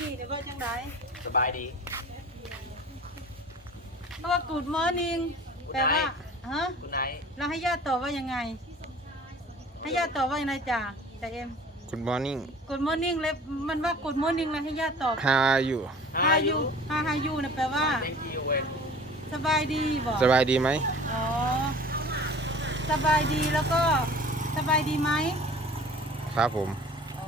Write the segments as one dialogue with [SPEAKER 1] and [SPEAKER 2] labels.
[SPEAKER 1] กี้เดี๋ยวว่าจังไร
[SPEAKER 2] สบายดี
[SPEAKER 1] เพราะว่า Good Morning แปลว่าฮะ
[SPEAKER 2] คุณไนท์
[SPEAKER 1] เราให้ญาติตอบว่ายังไงให้ญาติตอบว่ายังไงจ่าเอ็ม
[SPEAKER 3] Good morning
[SPEAKER 1] Good Morning เลยมันว่า Good Morning แล้วให้ญาติตอบ
[SPEAKER 3] How are you
[SPEAKER 1] How you How you นะแปลว่า
[SPEAKER 2] thank you เว้ย
[SPEAKER 1] สบายดีบอก
[SPEAKER 3] สบายดีไหม
[SPEAKER 1] อ๋อสบายดีแล้วก็สบายดีไหม
[SPEAKER 3] ครับผม
[SPEAKER 1] อ๋อ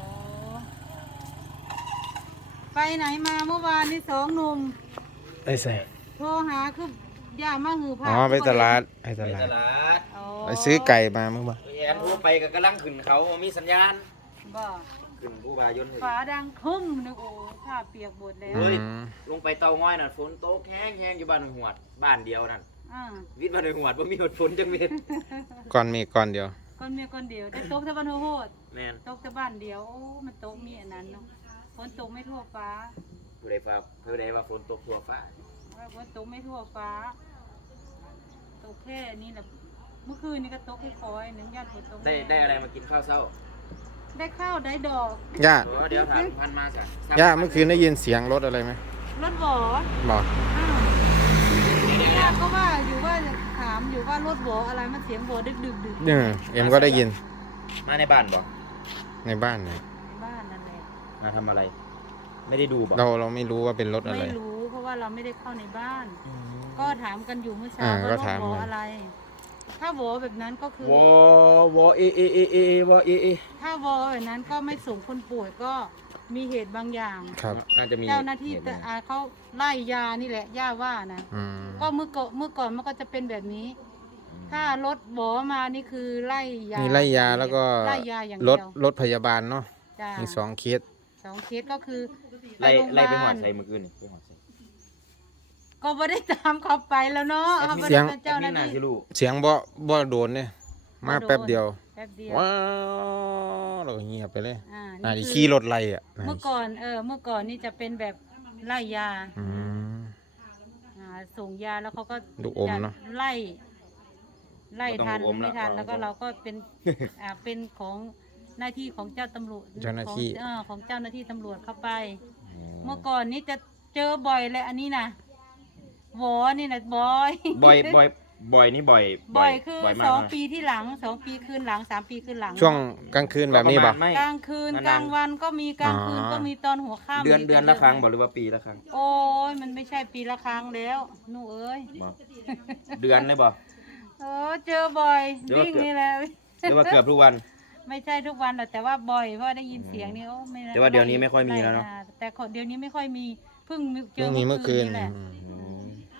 [SPEAKER 1] ไปไหนมาเมื่อวานนี่สองหนุ่ม
[SPEAKER 3] ไอ้ใส่
[SPEAKER 1] โทรหาคือย่ามาหือผ่า
[SPEAKER 3] อ๋อไปตลาดไปต
[SPEAKER 2] ไป
[SPEAKER 3] ลา
[SPEAKER 2] ต
[SPEAKER 3] ด
[SPEAKER 2] ลาด
[SPEAKER 1] อ๋อ
[SPEAKER 3] ไปซื้อไก่มาเมื่อวาน
[SPEAKER 2] แอนโทรไปกับกำลังขึ้นเขามีสัญญาณ
[SPEAKER 1] บ่
[SPEAKER 2] ขึ้นผู้บายนต์เลย
[SPEAKER 1] ฝาดังทุ่มนึกโอ้ผ้าเปียกหมดแล้ว
[SPEAKER 2] เฮ้ย ลงไปเตาง้อยน่ะฝนตกแห้งอยู่บ้านหวดบ้านเดียวนั่น
[SPEAKER 1] อ่า
[SPEAKER 2] วิทย์บ้านหวดว่ามีหดฝนจังเม็ด
[SPEAKER 3] ก่อนมีก่อนเดียว
[SPEAKER 1] คนเมียคนเดียวแต่ตกแต่บ้านโหด
[SPEAKER 2] แม่น
[SPEAKER 1] ตกแต่บ้านเดียวโอ้มันตกมีอันนั้นเนาะฝนตกไม่ทั่วฟ้า
[SPEAKER 2] ผู้ใดว่าฝนตกทั่วฟ้า
[SPEAKER 1] ฝนตกไม่ทั่วฟ้าตกแค่นี้แหละเมื่อคืนนี้ก็ตกแค่คอยหนึ่งญาติฝนตก
[SPEAKER 2] ได้อะไรมากินข้าวเช้า
[SPEAKER 1] ได้ข้าวได้ดอก
[SPEAKER 3] ย่า
[SPEAKER 2] เดี๋ยวถามพันมาจ้ะ
[SPEAKER 3] ย่าเมื่อคืนได้ยินเสียงรถอะไรไหม
[SPEAKER 1] รถหวอ
[SPEAKER 3] บอก
[SPEAKER 1] อ้าวญาติก็ว่าอยู่ว่าจะถามอยู่ว่ารถหวออะไรมันเสียงหวอดึกดึกดึก
[SPEAKER 3] เอ็มก็ได้ยิน
[SPEAKER 2] มาในบ้านบ่
[SPEAKER 3] ในบ้านเลย
[SPEAKER 1] ในบ้านนั่นแหละ
[SPEAKER 2] มาทำอะไร ไม่ได้ดูบ่
[SPEAKER 3] เราไม่รู้ว่าเป็นรถอะไร
[SPEAKER 1] ไม่รู้เพราะว่าเราไม่ได้เข้าในบ้าน ก็ถามกันอยู่เมื่อเช้า
[SPEAKER 3] ก็
[SPEAKER 1] ว่ารถ
[SPEAKER 3] ถาม
[SPEAKER 1] หวอ
[SPEAKER 3] กัน
[SPEAKER 1] อะไร ถ้าหวอแบบนั้นก็คือ
[SPEAKER 2] วอเอวอเอ
[SPEAKER 1] ถ้าวอแบบนั้นก็ไม่ส่งคนป่วยก็มีเหตุบางอย่าง
[SPEAKER 3] ครับ
[SPEAKER 2] น่าจะมี
[SPEAKER 1] เจ้าหน้าที่เขาไล่ยานี่แหละย่าว่านะ
[SPEAKER 3] อืม
[SPEAKER 1] ก็เมื่อก่อนมันก็จะเป็นแบบนี้ ถ้ารถหวอมานี่คือไล่ยา
[SPEAKER 3] มี
[SPEAKER 1] มี
[SPEAKER 3] ไล่ยาแล้วก็
[SPEAKER 1] ไล่ยาอย่าง
[SPEAKER 3] ร
[SPEAKER 1] เดี
[SPEAKER 3] ถ
[SPEAKER 1] ยว
[SPEAKER 3] รถพยาบาลเนาะ
[SPEAKER 1] จ้า
[SPEAKER 3] มี2 เคส
[SPEAKER 1] สองเคสก็คือ
[SPEAKER 2] ไล่
[SPEAKER 1] โรงพยาบาล
[SPEAKER 2] ไล่ไปหอดใส่เมื่อคืนนี่ไปหอดใส่
[SPEAKER 1] ก็ไม่ได้ตามเขาไปแล้วเนาะเขาไม่
[SPEAKER 3] เสี
[SPEAKER 1] ได้
[SPEAKER 3] ยง
[SPEAKER 1] เป็นเจ้าหน้า
[SPEAKER 2] น่า
[SPEAKER 1] ที่
[SPEAKER 2] สิลูก
[SPEAKER 3] เสียงบ่โดนเนี่ยมาแป๊บเดียว
[SPEAKER 1] แป๊บเดียว
[SPEAKER 3] ว้าวเราเงียบไปเลย
[SPEAKER 1] นี่
[SPEAKER 3] นี่
[SPEAKER 1] คือ
[SPEAKER 3] ขี่รถไล่อ่ะ
[SPEAKER 1] เมื่อก่อนเมื่อก่อนนี่จะเป็นแบบไล่ยา
[SPEAKER 3] อืม
[SPEAKER 1] ส่งยาแล้วเขาก็
[SPEAKER 3] ลูกอมเนอะ
[SPEAKER 1] จไล่ทันไม่ทันแล้วก็เราก็เป็นเป็นของหน้าที่ของเจ้าตำรวจ
[SPEAKER 3] เจ้าหน้าที่
[SPEAKER 1] ของเจ้าหน้าที่ตำรวจเข้าไป เมื่อก่อนนี้จะเจอบ่อยเลยอันนี้นะหวอนี่นะบ่อย
[SPEAKER 2] บ่อยนี่บ่อย
[SPEAKER 1] บ่อยคือ
[SPEAKER 2] บ่อยมา
[SPEAKER 1] ส
[SPEAKER 2] ก
[SPEAKER 1] อง
[SPEAKER 2] นะ
[SPEAKER 1] ปีที่หลัง2 ปีคืนหลัง3 ปีคืนหลัง
[SPEAKER 3] ช่วงกลางคืนแบบนี้ป่ะ
[SPEAKER 2] ประมาณไม่
[SPEAKER 1] กลางคืน
[SPEAKER 2] นานๆ
[SPEAKER 1] กลางวันก็มีกลางคืน
[SPEAKER 3] อ๋อ
[SPEAKER 1] ก็มีตอนหัวค่ำ
[SPEAKER 2] เดือน
[SPEAKER 1] มี
[SPEAKER 2] เดือนละครั้งบอกหรือว่าปีละครั้ง
[SPEAKER 1] โอ้ยมันไม่ใช่ปีละครั้งแล้วหนูเอ้ย
[SPEAKER 2] บอกเดือนเลยบอก
[SPEAKER 1] เจอบ่อย
[SPEAKER 2] เดี๋ยว
[SPEAKER 1] วิ่งนี่แหละ
[SPEAKER 2] หรือว่าเกือบทุกวัน
[SPEAKER 1] ไม่ใช่ทุกวันหรอกแต่ว่าบ่อยเพราะได้ยินเสียงนี่โอ้ไม่
[SPEAKER 2] แต่ว่าเดี๋ยวนี้ไม่ค่อยมีแล้วเนอะ
[SPEAKER 1] แต่เดี๋ยวนี้ไม่ค่อยมีเพิ่งเจ
[SPEAKER 3] เพิ่
[SPEAKER 1] อง
[SPEAKER 3] มีเมื่อคืน
[SPEAKER 1] นี่แหละ
[SPEAKER 3] อืม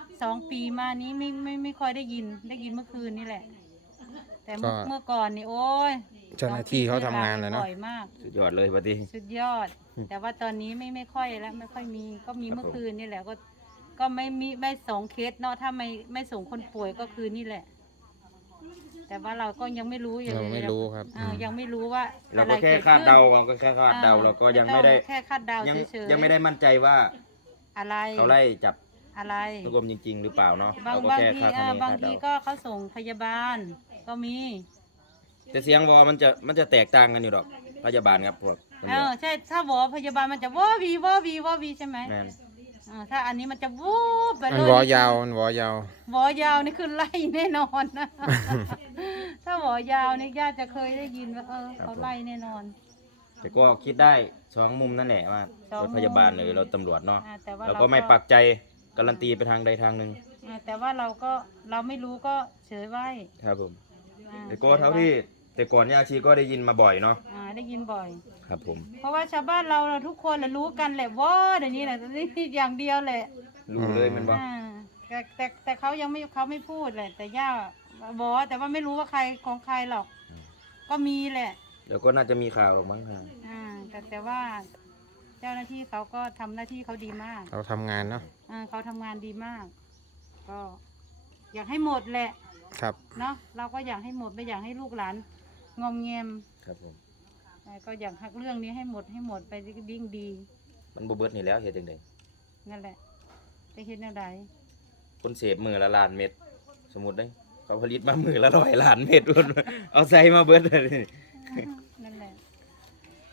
[SPEAKER 1] 2 ปีมานี้ไม่ค่อยได้ยินเมื่อคืนนี่แหละ แต่เมื่อก่อนนี่โอ้ย
[SPEAKER 3] เจ้าหน้าที่เขาทำงานเลยเนาะ
[SPEAKER 1] บ่อยมาก
[SPEAKER 2] สุดยอดเลยปฏิ
[SPEAKER 1] สุดยอด แต่ว่าตอนนี้ไม่ค่อยแล้วไม่ค่อยมีก็มี
[SPEAKER 2] ครับ
[SPEAKER 1] เมื่อคืนนี่แหละก็ไม่2 เคสเนาะถ้าไม่ส่งคนป่วยก็คือนี่แหละ แต่ว่าเราก็ยังไม่รู้
[SPEAKER 3] เราไม่รู้ครับ
[SPEAKER 1] ยังไม่รู้ว่า
[SPEAKER 2] เรา
[SPEAKER 1] อะไร
[SPEAKER 2] ก็แค่
[SPEAKER 1] กิขึ้น
[SPEAKER 2] คาดเดาเราก็แค่คาดเดาเราก็ยังไม่ได้
[SPEAKER 1] แค่คาดเดา
[SPEAKER 2] ยัง
[SPEAKER 1] เฉยๆ
[SPEAKER 2] ยังไม่ได้มั่นใจว่า
[SPEAKER 1] อะไร
[SPEAKER 2] เขาไล่จับ
[SPEAKER 1] อะไร
[SPEAKER 2] ลูกอมจริง ๆ หรือเปล่าเนาะ
[SPEAKER 1] บาง
[SPEAKER 2] เราก็
[SPEAKER 1] บาง
[SPEAKER 2] แค่
[SPEAKER 1] ที
[SPEAKER 2] คาดคะเน
[SPEAKER 1] บาง
[SPEAKER 2] คาด
[SPEAKER 1] ที
[SPEAKER 2] เดา
[SPEAKER 1] ก็เขาส่งพยาบาลก็มี
[SPEAKER 2] แต่เสียงวอมันจะแตกต่างกันอยู่ดอกพยาบาลครับพวกตำรวจ
[SPEAKER 1] ใช่ถ้าหวอพยาบาลมันจะวอวีใช่ไหม
[SPEAKER 2] แม่น
[SPEAKER 1] ถ้าอันนี้มันจะวูบไป
[SPEAKER 3] มัน
[SPEAKER 1] เล
[SPEAKER 3] วอย ยาวมันวอยาว
[SPEAKER 1] หวอยาวนี่คือไล่แน่นอนนะ ถ้าหวอยาวนี่ญาติจะเคยได้ยินว่าเขาไล่แน่นอน
[SPEAKER 2] แต่ก็คิดได้สองมุมนั่นแหละว่า
[SPEAKER 1] สอง
[SPEAKER 2] ร
[SPEAKER 1] มุ
[SPEAKER 2] ถ
[SPEAKER 1] ม
[SPEAKER 2] พยาบาลหรือรถตำรวจเนาะ
[SPEAKER 1] แต่ว่า
[SPEAKER 2] เราก็ไม่ปักใจการันตีไปทางใดทางหนึ่ง
[SPEAKER 1] แต่ว่าเราไม่รู้ก็เฉยไว้
[SPEAKER 2] ครับผม
[SPEAKER 1] อ่า
[SPEAKER 2] แต่ก็เท่าที่แต่ก่อนเนี่ยอาชีก็ได้ยินมาบ่อยเนาะ
[SPEAKER 1] ได้ยินบ่อย
[SPEAKER 2] ครับผม
[SPEAKER 1] เพราะว่าชาวบ้านเราทุกคนรู้กันแหละว่าเดี๋ยวนี้แหละนี่อย่างเดียวแหละ
[SPEAKER 2] รู้เลยมันบอก
[SPEAKER 1] แต่เขายังไม่พูดเลยแต่ย่าบอกแต่ว่าไม่รู้ว่าใครของใครหรอก ก็มีแหละ
[SPEAKER 2] เดี๋ยวก็น่าจะมีข่าวหรอกมั้งครับ
[SPEAKER 1] แต่ว่าเจ้าหน้าที่เขาก็ทำหน้าที่เขาดีมาก
[SPEAKER 3] เขาทำงานเนาะ
[SPEAKER 1] เขาทำงานดีมาก ก็อยากให้หมดแหละ
[SPEAKER 3] ครับ
[SPEAKER 1] เนาะเราก็อยากให้หมดไม่อยากให้ลูกหลานงอมแงม
[SPEAKER 2] ครับผม
[SPEAKER 1] ก็อยากให้เรื่องนี้ให้หมดไปดิ้งดี
[SPEAKER 2] มันบ่เบิดนี่แล้วเฮ็ดจังได๋
[SPEAKER 1] นั่นแหละจะเห็นอะไร
[SPEAKER 2] คนเสพมือละล้านเม็ดสมมุติได้เขาผลิตมามือละ100 ล้านเม็ดพุ่นเอาใส่มาเบิดเลย
[SPEAKER 1] นั่นแหละ ก็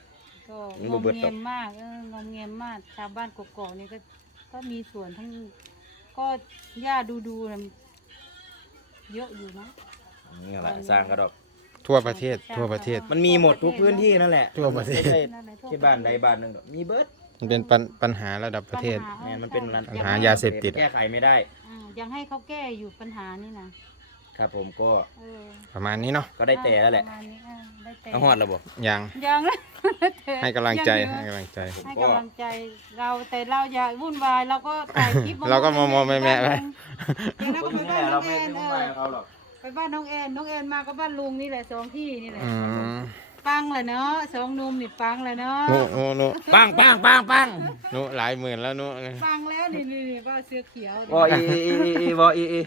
[SPEAKER 1] ก็
[SPEAKER 2] มัน
[SPEAKER 1] ง
[SPEAKER 2] บ่
[SPEAKER 1] อม
[SPEAKER 2] เบิด
[SPEAKER 1] เงี
[SPEAKER 2] ด
[SPEAKER 1] ย
[SPEAKER 2] อก
[SPEAKER 1] มมากงอมเงียมมากชาวบ้านกกอกนี่ก็มีส่วนทั้งก็ย่าดูๆน่ะเยอะอยู่นะ
[SPEAKER 2] นี่แหละสร้างกระดอก
[SPEAKER 3] ทั่วประเทศทั่วประเทศ
[SPEAKER 2] มันมีหมดทุกพื้นที่นั่นแหละ
[SPEAKER 3] ทั่วประเทศ
[SPEAKER 2] ไม่ใช่
[SPEAKER 1] นั่นแหละทั่ว
[SPEAKER 2] ที่บ้านใดบ้านหนึ่งดอกมีเบิร์ด
[SPEAKER 3] มันเป็นปัญหาระดับประเทศ
[SPEAKER 1] ปัญหา
[SPEAKER 2] แม่นมันเป็น
[SPEAKER 3] ปัญหายาเสพติด
[SPEAKER 2] แก้ไขไม่ได้
[SPEAKER 1] ยังให้เขาแก้อยู่ปัญหานี่นะครับ
[SPEAKER 2] ผมก็
[SPEAKER 1] เออ
[SPEAKER 3] ประมาณนี้เนาะ
[SPEAKER 2] ก็ได้แต่แล้วแหละ
[SPEAKER 1] ประมาณนี้ได้แต่
[SPEAKER 2] เอาหอดแล้วบ่
[SPEAKER 3] ยัง
[SPEAKER 1] ยัง
[SPEAKER 3] ให้กำลังใจ
[SPEAKER 1] ยัง
[SPEAKER 3] ให้
[SPEAKER 1] เยอะ
[SPEAKER 3] กำลังใจ
[SPEAKER 1] ให้กำลังใจเราแต่เราอย่าวุ่นวายเราก็ถ่ายคลิป
[SPEAKER 3] เราก็มองๆแม่ๆไว้
[SPEAKER 1] เดี๋ยวเราก็ไปบ้านน้
[SPEAKER 2] เรา
[SPEAKER 1] อง
[SPEAKER 2] ไม่
[SPEAKER 1] แอน
[SPEAKER 2] ได้วุ่นวายกับเขาหรอก
[SPEAKER 1] ไปบ้านน้องแอนมาก็บ้านลุงนี่แหละสองที่นี่แหละ
[SPEAKER 3] อืม
[SPEAKER 1] ปังเลยเนาะสองหนุ่มนี่ปังเลยเนาะ
[SPEAKER 3] นุ
[SPEAKER 2] ปังปังปังปัง
[SPEAKER 3] นุหลายหมื่นแล้วนุ
[SPEAKER 1] ปังแล้วนี่ว่าเสื้อเขียว
[SPEAKER 2] วออีวออี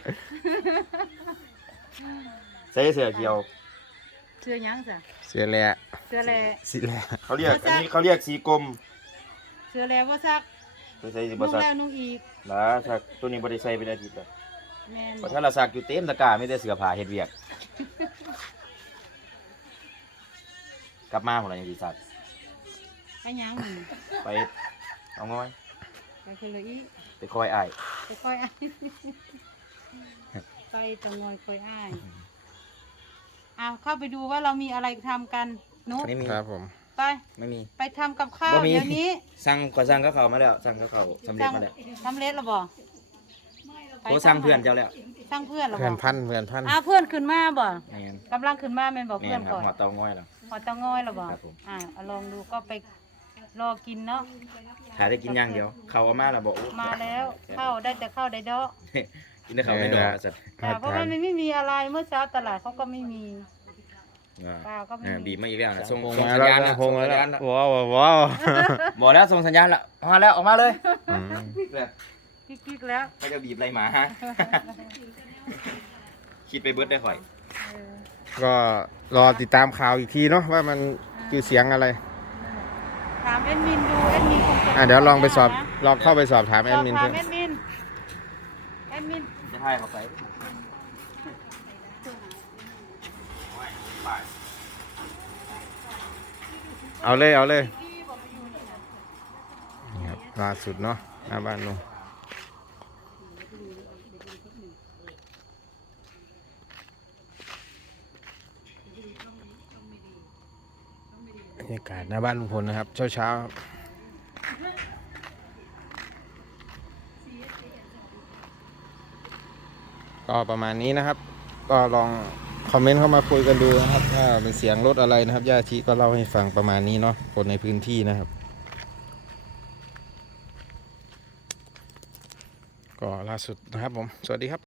[SPEAKER 2] ใส่เสื้อเขียว
[SPEAKER 1] เสื้อหยังจ้ะ
[SPEAKER 3] เสียแหละ
[SPEAKER 1] เสื้อแล
[SPEAKER 3] สิแหละ
[SPEAKER 2] เขาเรียกอันนี้เขาเรียกสีกลม
[SPEAKER 1] เสื้อแลว่าซัก
[SPEAKER 2] ตัวใส่สีบ
[SPEAKER 1] นุ่ง
[SPEAKER 2] สัก
[SPEAKER 1] แล้วนุ่งอีก
[SPEAKER 2] นะสักตัวนี้บริใส่เป็นอาทิตย์ละ
[SPEAKER 1] แม่น
[SPEAKER 2] เพราะถ้าเราสักอยู่เต็มตะกร้าไม่ได้เสื้อผ้าเฮ็ดเวียก กลับมาของเราอย่างที่สัก
[SPEAKER 1] ไปหยังนี่
[SPEAKER 2] ไปเอาง้อย
[SPEAKER 1] ไปคือเลยอี
[SPEAKER 2] ไปคอยอ้าย
[SPEAKER 1] ไปค่อยอ้ายไปตะงอยค่อยอ้ายเอาเข้าไปดูว่าเรามีอะไรทำกันนุ๊ก
[SPEAKER 2] ไม่มี
[SPEAKER 3] ครับผม
[SPEAKER 1] ไป
[SPEAKER 2] ไม่มี
[SPEAKER 1] ไปทำกับข้าว
[SPEAKER 2] บ่มี
[SPEAKER 1] เดี๋ยวนี้
[SPEAKER 2] สั่งขอสั่งก็เขามาแล้วสั่งก็เขาสำเร็จมาแล้ว
[SPEAKER 1] สำเร็จแล้วบ่
[SPEAKER 2] โทรสั่งเพื่อนเจ้าแล้ว
[SPEAKER 1] สร้างเพื่อนแล้ว
[SPEAKER 3] เพื่
[SPEAKER 1] บ่
[SPEAKER 3] อนพันเพื่อนพัน
[SPEAKER 1] เพื่อนขึ้นมาบ่
[SPEAKER 2] แม่น
[SPEAKER 1] กำลังขึ้นมาแม่นบอก
[SPEAKER 2] แม่
[SPEAKER 1] เพื่อน
[SPEAKER 2] นครั
[SPEAKER 1] ก่
[SPEAKER 2] บ
[SPEAKER 1] อน
[SPEAKER 2] หัวเตาง้อยแล้ว
[SPEAKER 1] หอเตางอยแล้วบ่
[SPEAKER 2] ครับผม
[SPEAKER 1] เอาลองดูก็ไปรอกินเนาะ
[SPEAKER 2] ถ่ายได้กินอย่างเดียว เขาเอามาแล้วบอก
[SPEAKER 1] มาแล้วเข้าได้แต่เข้าได้เดาะ
[SPEAKER 2] กินได้เขาไม่ดอกสัตว์
[SPEAKER 1] แต่เพราะว่ามันไม่มีอะไรเมื่อเช้าตลาดเขาก็ไม่มี เปล่าก็ไม่มี
[SPEAKER 2] บีบมาอีกแล้วนะส่ง
[SPEAKER 3] พง
[SPEAKER 2] ส่ง
[SPEAKER 3] มา
[SPEAKER 2] สัญ
[SPEAKER 3] แล้ว
[SPEAKER 2] ญาณแล้ว
[SPEAKER 3] พ
[SPEAKER 2] ส่
[SPEAKER 3] ง
[SPEAKER 2] ง
[SPEAKER 3] มา
[SPEAKER 2] สัญ
[SPEAKER 3] แล้ว
[SPEAKER 2] ญาณแล้ว
[SPEAKER 3] ว้าวว้าว
[SPEAKER 2] บอกแล้วส่งสัญญาณแล้วออกมาแล้วออกมาเลย
[SPEAKER 3] อืม
[SPEAKER 1] กิ๊กๆแล้ว
[SPEAKER 2] ก็จะบีบอะไรหมาฮะ คิดไปเบิดได้ข่อย
[SPEAKER 1] เออ
[SPEAKER 3] ก็รอติดตามข่าวอีกทีเนาะว่ามันคือเสียงอะไร
[SPEAKER 1] ถามแอดมินดูแอดมินคงจะ
[SPEAKER 3] เดี๋ยวลองไปสอบ
[SPEAKER 1] นะ
[SPEAKER 3] ลองเข้าไปสอบถามแอดมิน
[SPEAKER 1] สอบ
[SPEAKER 3] เพื่
[SPEAKER 1] ถา
[SPEAKER 3] อ
[SPEAKER 1] มแอดมินแอดมิน
[SPEAKER 2] จะให้เขาไป
[SPEAKER 3] เอาเลยเอาเลยนี่ครับล่าสุดเนาะหน้าบ้านลุงบรรยากาศหน้าบ้านลุงพลนะครับ เช้าเช้าๆครับก็ประมาณนี้นะครับ ก็ลองคอมเมนต์เข้ามาคุยกันดูนะครับว่าเป็นเสียงรถอะไรนะครับย่าชีก็เล่าให้ฟังประมาณนี้เนาะคนในพื้นที่นะครับ ก็ล่าสุดนะครับผม สวัสดีครับ